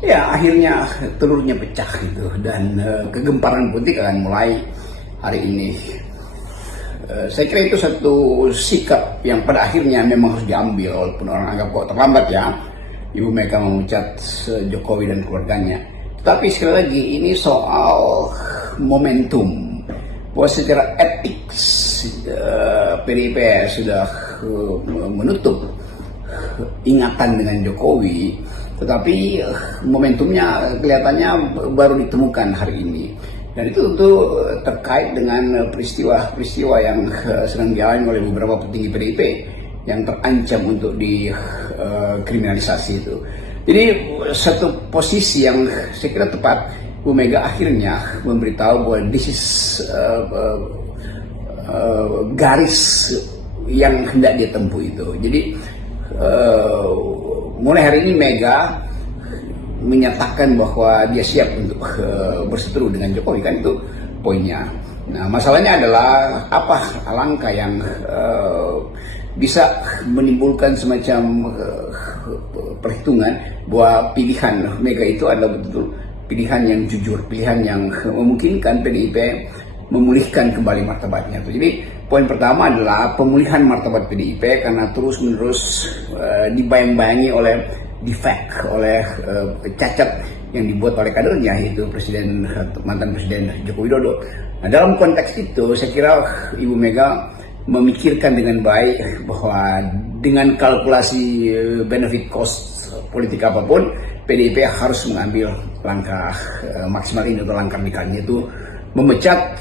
Ya, akhirnya telurnya pecah gitu dan kegemparan politik akan mulai hari ini. Saya kira itu satu sikap yang pada akhirnya memang harus diambil, walaupun orang anggap kok terlambat ya Ibu Mega memecat Jokowi dan keluarganya. Tapi sekali lagi ini soal momentum, bahwa secara etik PDIP sudah menutup ingatan dengan Jokowi, tetapi momentumnya kelihatannya baru ditemukan hari ini. Dan itu tentu terkait dengan peristiwa-peristiwa yang sedang dialami oleh beberapa petinggi PDIP yang terancam untuk dikriminalisasi itu. Jadi satu posisi yang saya kira tepat, Bu Mega akhirnya memberitahu bahwa this is garis yang hendak dia tempuh itu. Jadi mulai hari ini Mega menyatakan bahwa dia siap untuk berseteru dengan Jokowi, kan itu poinnya. Nah, masalahnya adalah apa langkah yang bisa menimbulkan semacam perhitungan bahwa pilihan Mega itu adalah betul-betul pilihan yang jujur, pilihan yang memungkinkan PDIP memulihkan kembali martabatnya. Jadi poin pertama adalah pemulihan martabat PDIP karena terus-menerus dibayang-bayangi oleh defect, oleh cacat yang dibuat oleh kadernya, yaitu mantan Presiden Joko Widodo. Nah, dalam konteks itu saya kira Ibu Mega memikirkan dengan baik bahwa dengan kalkulasi benefit cost politik apapun, PDIP harus mengambil langkah maksimal ini atau langkah radikalnya, itu memecat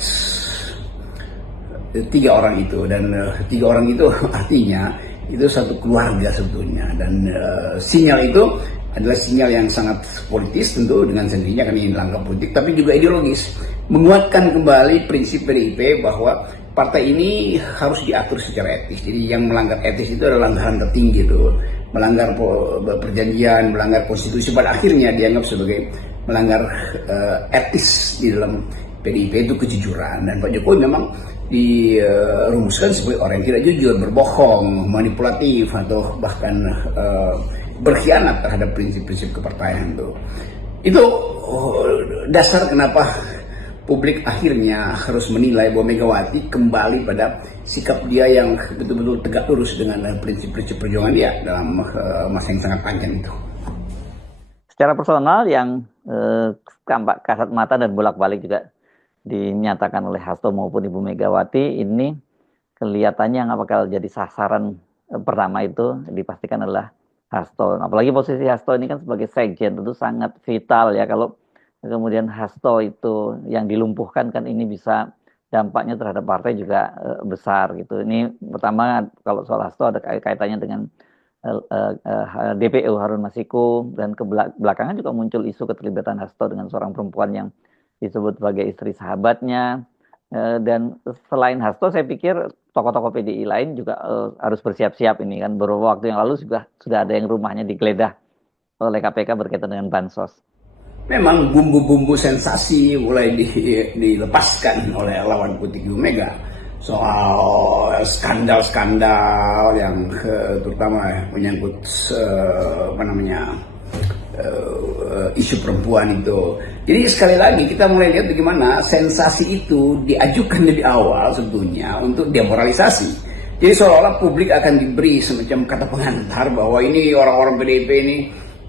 3 orang itu. Dan 3 orang itu artinya itu satu keluarga sebetulnya, dan sinyal itu adalah sinyal yang sangat politis tentu dengan sendirinya, kan ini langkah politik tapi juga ideologis, menguatkan kembali prinsip PDIP bahwa partai ini harus diatur secara etis. Jadi yang melanggar etis itu adalah langgaran tertinggi itu, melanggar perjanjian, melanggar konstitusi, pada akhirnya dianggap sebagai melanggar etis di dalam PDIP itu kejujuran. Dan Pak Jokowi memang dirumuskan sebagai orang yang tidak jujur, berbohong, manipulatif, atau bahkan berkhianat terhadap prinsip-prinsip kepartaian itu. Itu dasar kenapa publik akhirnya harus menilai bahwa Megawati kembali pada sikap dia yang betul-betul tegak lurus dengan prinsip-prinsip perjuangan dia dalam masa yang sangat panjang itu. Secara personal yang tampak kasat mata dan bolak-balik juga dinyatakan oleh Hasto maupun Ibu Megawati, ini kelihatannya yang bakal jadi sasaran pertama itu dipastikan adalah Hasto. Apalagi posisi Hasto ini kan sebagai sekjen tentu sangat vital ya. Kalau kemudian Hasto itu yang dilumpuhkan, kan ini bisa dampaknya terhadap partai juga besar gitu. Ini pertama, kalau soal Hasto ada kaitannya dengan DPO Harun Masiku, dan belakangan juga muncul isu keterlibatan Hasto dengan seorang perempuan yang disebut sebagai istri sahabatnya. Dan selain Hasto, saya pikir tokoh-tokoh PDI lain juga harus bersiap-siap. Ini kan beberapa waktu yang lalu sudah ada yang rumahnya digeledah oleh KPK berkaitan dengan bansos. Memang bumbu-bumbu sensasi mulai dilepaskan oleh lawan politik Ibu Mega soal skandal-skandal yang terutama menyangkut isu perempuan itu. Jadi sekali lagi kita mulai lihat bagaimana sensasi itu diajukan lebih awal sebetulnya untuk demoralisasi. Jadi seolah-olah publik akan diberi semacam kata pengantar bahwa ini orang-orang PDIP ini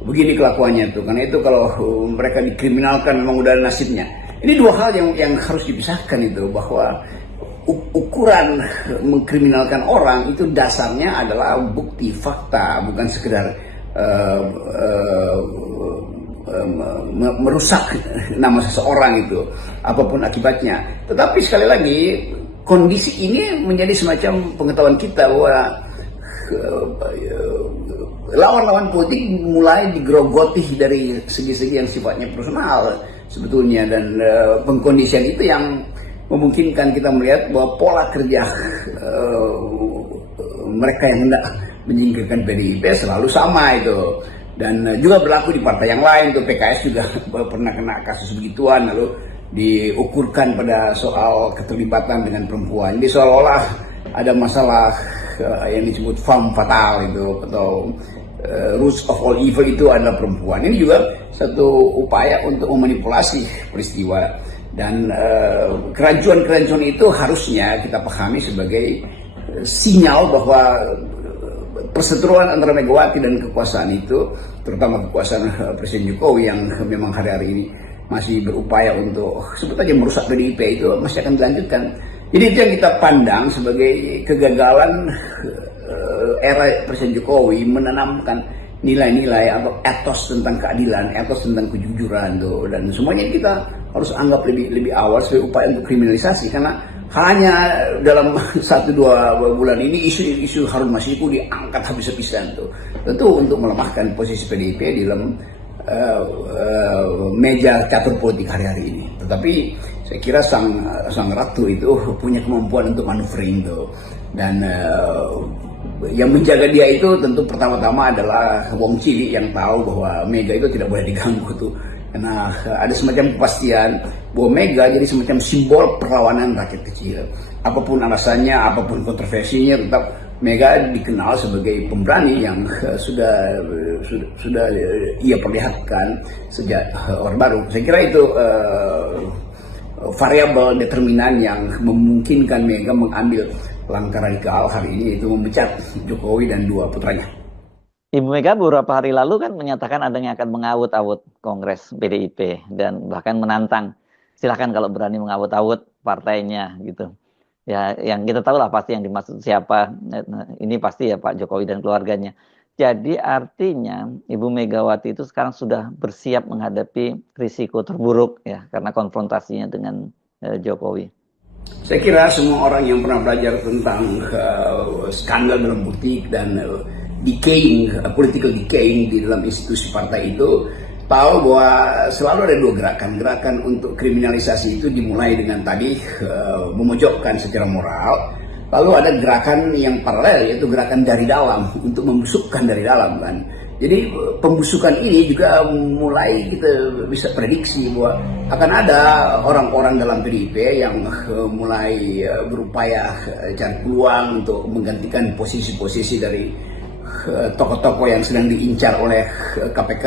begini kelakuannya tuh. Karena itu kalau mereka dikriminalkan memang udah nasibnya. Ini dua hal yang harus dipisahkan itu, bahwa ukuran mengkriminalkan orang itu dasarnya adalah bukti, fakta, bukan sekedar merusak nama seseorang itu apapun akibatnya. Tetapi sekali lagi kondisi ini menjadi semacam pengetahuan kita bahwa lawan-lawan politik mulai digerogoti dari segi-segi yang sifatnya personal sebetulnya, dan pengkondisian itu yang memungkinkan kita melihat bahwa pola kerja mereka yang hendak menyingkirkan PDIP selalu sama itu. Dan juga berlaku di partai yang lain tuh. PKS juga pernah kena kasus begituan, lalu diukurkan pada soal keterlibatan dengan perempuan. Jadi seolah-olah ada masalah yang disebut femme fatale itu, atau roots of all evil itu adalah perempuan. Ini juga satu upaya untuk memanipulasi peristiwa, dan kerajuan-kerajuan itu harusnya kita pahami sebagai sinyal bahwa perseteruan antara Megawati dan kekuasaan itu, terutama kekuasaan Presiden Jokowi yang memang hari-hari ini masih berupaya untuk sebut aja merusak PDIP, itu masih akan dilanjutkan. Jadi itu yang kita pandang sebagai kegagalan era Presiden Jokowi menanamkan nilai-nilai atau etos tentang keadilan, etos tentang kejujuran tuh, dan semuanya kita harus anggap lebih awal sebagai upaya untuk kriminalisasi, karena hanya dalam 1-2 bulan ini isu Harun Masiku diangkat habis-habisan tuh, tentu untuk melemahkan posisi PDIP di dalam meja catur politik hari-hari ini. Tetapi saya kira sang ratu itu punya kemampuan untuk maneuvering tuh, dan yang menjaga dia itu tentu pertama-tama adalah Wong Cili yang tahu bahwa Mega itu tidak boleh diganggu tuh, karena ada semacam kepastian bahwa Mega jadi semacam simbol perlawanan rakyat kecil. Apapun alasannya, apapun kontroversinya, tetap Mega dikenal sebagai pemberani yang sudah ia perlihatkan sejak Orde Baru. Saya kira itu variabel determinan yang memungkinkan Mega mengambil langkah radikal hari ini, itu memecat Jokowi dan 2 putranya. Ibu Mega beberapa hari lalu kan menyatakan adanya akan mengawut-awut Kongres PDIP dan bahkan menantang, silahkan kalau berani mengawut-awut partainya gitu. Ya, yang kita tahu lah pasti yang dimaksud siapa. Ini pasti ya Pak Jokowi dan keluarganya. Jadi artinya Ibu Megawati itu sekarang sudah bersiap menghadapi risiko terburuk ya, karena konfrontasinya dengan Jokowi. Saya kira semua orang yang pernah belajar tentang skandal dalam politik dan decaying, political decaying di dalam institusi partai itu tahu bahwa selalu ada 2 gerakan untuk kriminalisasi itu dimulai dengan tadi memojokkan secara moral, lalu ada gerakan yang paralel yaitu gerakan dari dalam untuk membusukkan dari dalam kan. Jadi pembusukan ini juga mulai kita bisa prediksi bahwa akan ada orang-orang dalam PDIP yang mulai berupaya cari peluang untuk menggantikan posisi-posisi dari tokoh-tokoh yang sedang diincar oleh KPK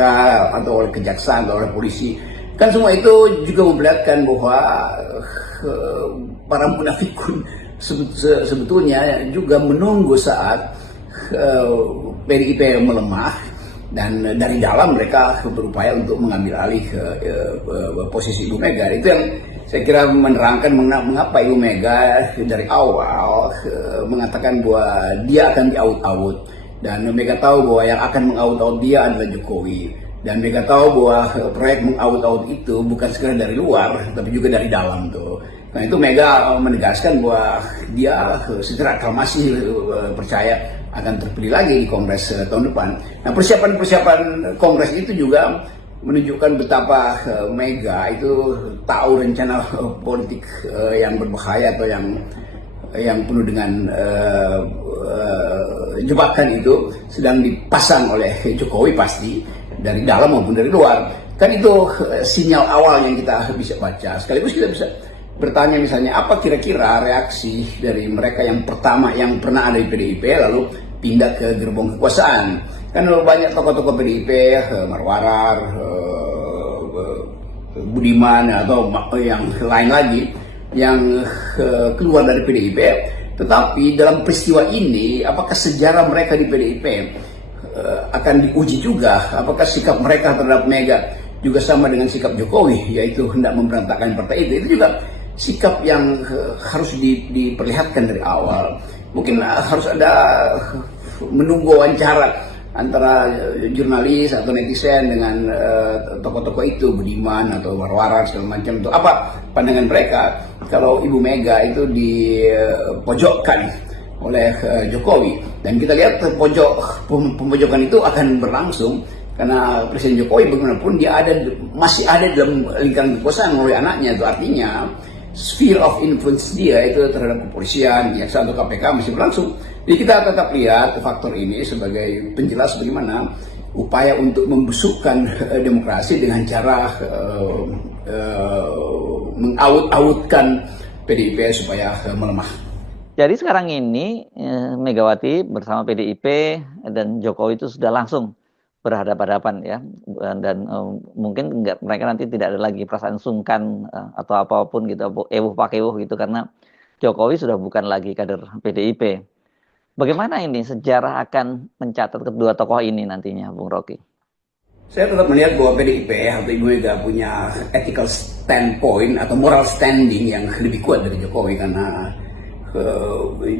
atau oleh kejaksaan atau oleh polisi. Kan semua itu juga memperlihatkan bahwa para munafikun sebetulnya juga menunggu saat PDIP melemah, dan dari dalam mereka berupaya untuk mengambil alih posisi Ibu Mega. Itu yang saya kira menerangkan mengapa Ibu Mega dari awal mengatakan bahwa dia akan diaut-aut. Dan Mega tahu bahwa yang akan mengaut-aut dia adalah Jokowi. Dan Mega tahu bahwa proyek mengaut-aut itu bukan sekedar dari luar, tapi juga dari dalam tuh. Nah itu Mega menegaskan bahwa dia secara aklamasi percaya akan terpilih lagi di Kongres tahun depan. Nah persiapan Kongres itu juga menunjukkan betapa Mega itu tahu rencana politik yang berbahaya atau yang penuh dengan jebakan itu sedang dipasang oleh Jokowi, pasti dari dalam maupun dari luar. Kan itu sinyal awal yang kita bisa baca. Sekaligus kita bisa bertanya misalnya apa kira-kira reaksi dari mereka yang pertama yang pernah ada di PDIP lalu pindah ke gerbong kekuasaan. Kan banyak tokoh-tokoh PDIP, Marwarar, Budiman atau yang lain lagi yang keluar dari PDIP. Tetapi dalam peristiwa ini, apakah sejarah mereka di PDIP akan diuji juga? Apakah sikap mereka terhadap Mega juga sama dengan sikap Jokowi, yaitu hendak memberantakan partai itu? Itu juga sikap yang harus diperlihatkan dari awal. Mungkin harus ada menunggu wawancara antara jurnalis atau netizen dengan tokoh-tokoh itu, Budiman atau Warwaran segala macam itu. Apa pandangan mereka kalau Ibu Mega itu dipojokkan oleh Jokowi? Dan kita lihat pempojokan itu akan berlangsung karena Presiden Jokowi bagaimanapun dia masih ada dalam lingkaran kekuasaan melalui anaknya. Itu artinya sphere of influence dia itu terhadap kepolisian, kejaksaan atau KPK masih berlangsung. Jadi kita tetap lihat faktor ini sebagai penjelas bagaimana upaya untuk membusukkan demokrasi dengan cara mengaut-autkan PDIP supaya melemah. Jadi sekarang ini Megawati bersama PDIP dan Jokowi itu sudah langsung berhadapan-hadapan ya, dan mungkin mereka nanti tidak ada lagi perasaan sungkan atau apapun gitu, ewuh pakewuh gitu, karena Jokowi sudah bukan lagi kader PDIP. Bagaimana ini sejarah akan mencatat kedua tokoh ini nantinya, Bung Rocky? Saya tetap melihat bahwa PDIP atau Ibu Mega punya ethical standpoint atau moral standing yang lebih kuat dari Jokowi, karena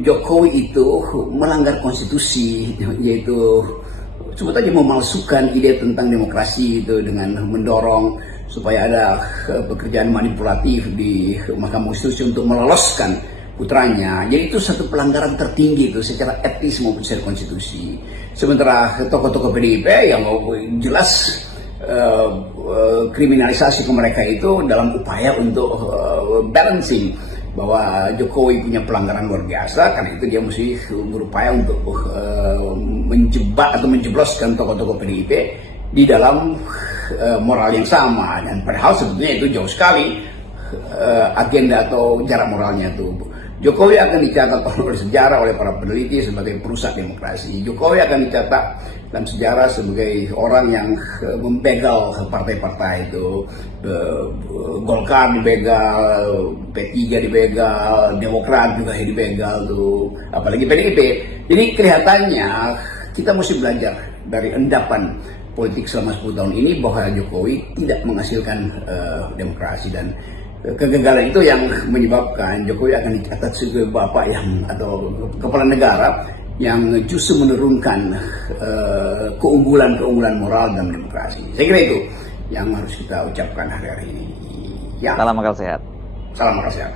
Jokowi itu melanggar konstitusi, yaitu sebut aja memalsukan ide tentang demokrasi itu dengan mendorong supaya ada pekerjaan manipulatif di Mahkamah Konstitusi untuk meloloskan putranya. Jadi itu satu pelanggaran tertinggi itu secara etis maupun secara konstitusi. Sementara tokoh-tokoh PDIP yang jelas kriminalisasi ke mereka itu dalam upaya untuk balancing bahwa Jokowi punya pelanggaran luar biasa, karena itu dia mesti berupaya untuk menjebak atau menjebloskan tokoh-tokoh PDIP di dalam moral yang sama, dan padahal sebetulnya itu jauh sekali agenda atau jarak moralnya itu. Jokowi akan dicatat oleh sejarah oleh para peneliti sebagai perusak demokrasi. Jokowi akan dicatat dalam sejarah sebagai orang yang membegal partai-partai itu. Golkar dibegal, P3 dibegal, Demokrat juga dibegal tuh, apalagi PDIP. Jadi kelihatannya kita mesti belajar dari endapan politik selama 10 tahun ini bahwa Jokowi tidak menghasilkan demokrasi, dan kegagalan itu yang menyebabkan Jokowi akan dicatat sebagai bapak yang atau kepala negara yang justru menurunkan keunggulan-keunggulan moral dalam demokrasi. Saya kira itu yang harus kita ucapkan hari-hari ini. Ya. Salam akal sehat. Salam akal sehat.